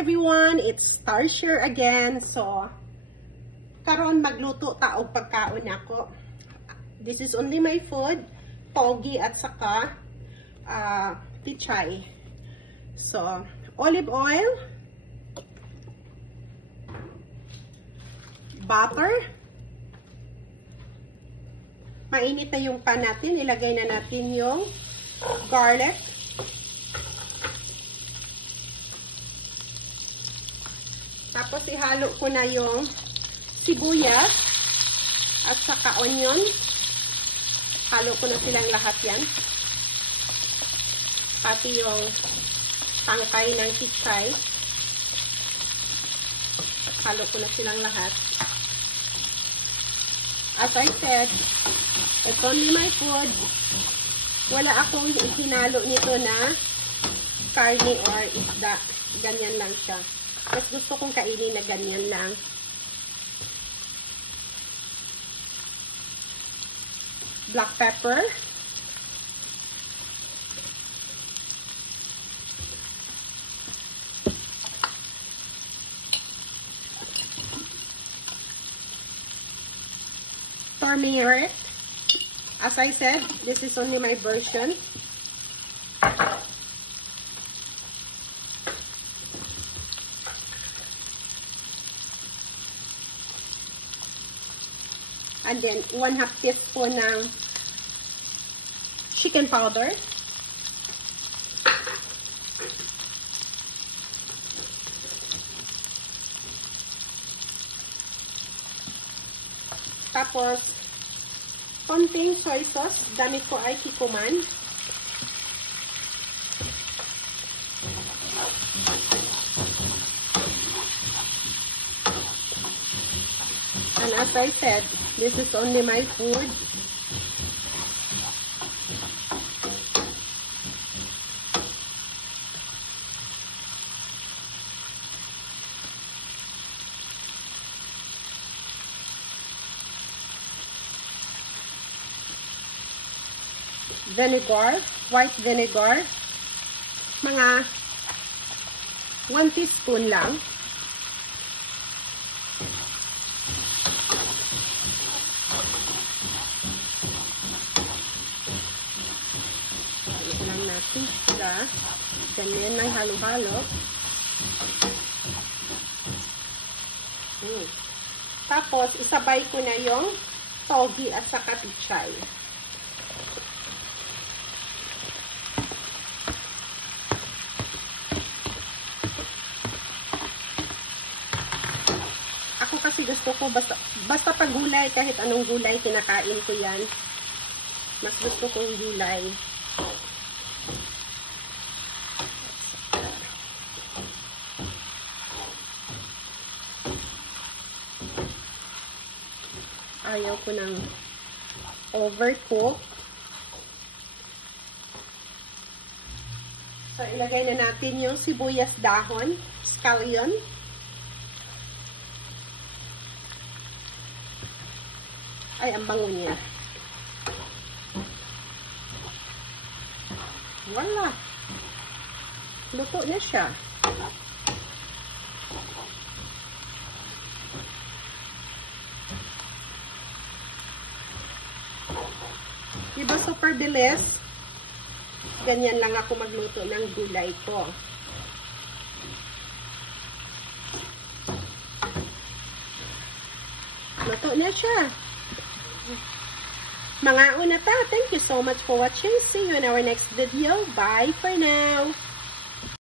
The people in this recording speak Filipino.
everyone, it's Tarsher again. So, karon magluto ta og pagkaon ako. This is only my food, togi at saka pichay. So, olive oil, butter. Mainit na yung pan natin, ilagay na natin yung garlic. Tapos ihalo ko na yung sibuyas at saka onion. Halo ko na silang lahat yan. Pati yung tangkay ng pichay. Halo ko na silang lahat. As I said, it's only my food. Wala akong ihinalo nito na karne or isda. Ganyan lang siya. Mas gusto kong kainin na ganyan lang. Black pepper. Turmeric. As I said, this is only my version. And then, 1/2 teaspoon ng chicken powder. Tapos, konting soy sauce. Gamit ko ay Kikkoman. And as I said, this is only my food. Vinegar, white vinegar. Mga 1 teaspoon lang. Sila. Ganyan lang halo-halo. Tapos, isabay ko na yung togi at saka pichay. Ako kasi gusto ko, basta pag gulay, kahit anong gulay, kinakain ko yan. Mas gusto kong gulay. Ayaw ko ng overcook. So, ilagay na natin yung sibuyas dahon, scallion. Ay, ang bango niya. Wala. Luto na siya. Diba super bilis? Ganyan lang ako magluto ng gulay ko. Luto na siya. Mga una ta, thank you so much for watching. See you in our next video. Bye for now.